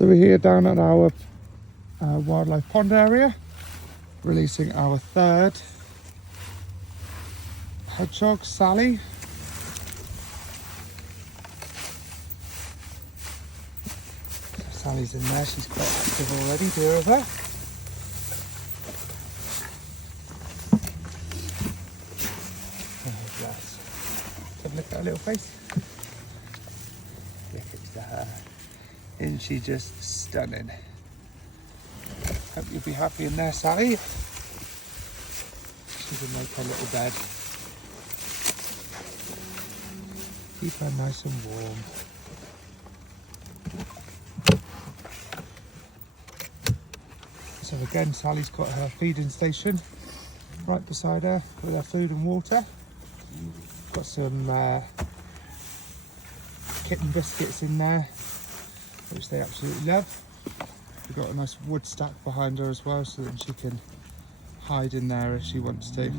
So we're here down at our wildlife pond area, releasing our third hedgehog, Sally. So Sally's in there, she's quite active already, dear of her. Oh bless. Have a look at her little face. Look at her. Isn't she just stunning? Hope you'll be happy in there, Sally. She can make her little bed. Keep her nice and warm. So again, Sally's got her feeding station right beside her with her food and water. Got some kitten biscuits in there, which they absolutely love. We've got a nice wood stack behind her as well, so that she can hide in there if she wants to.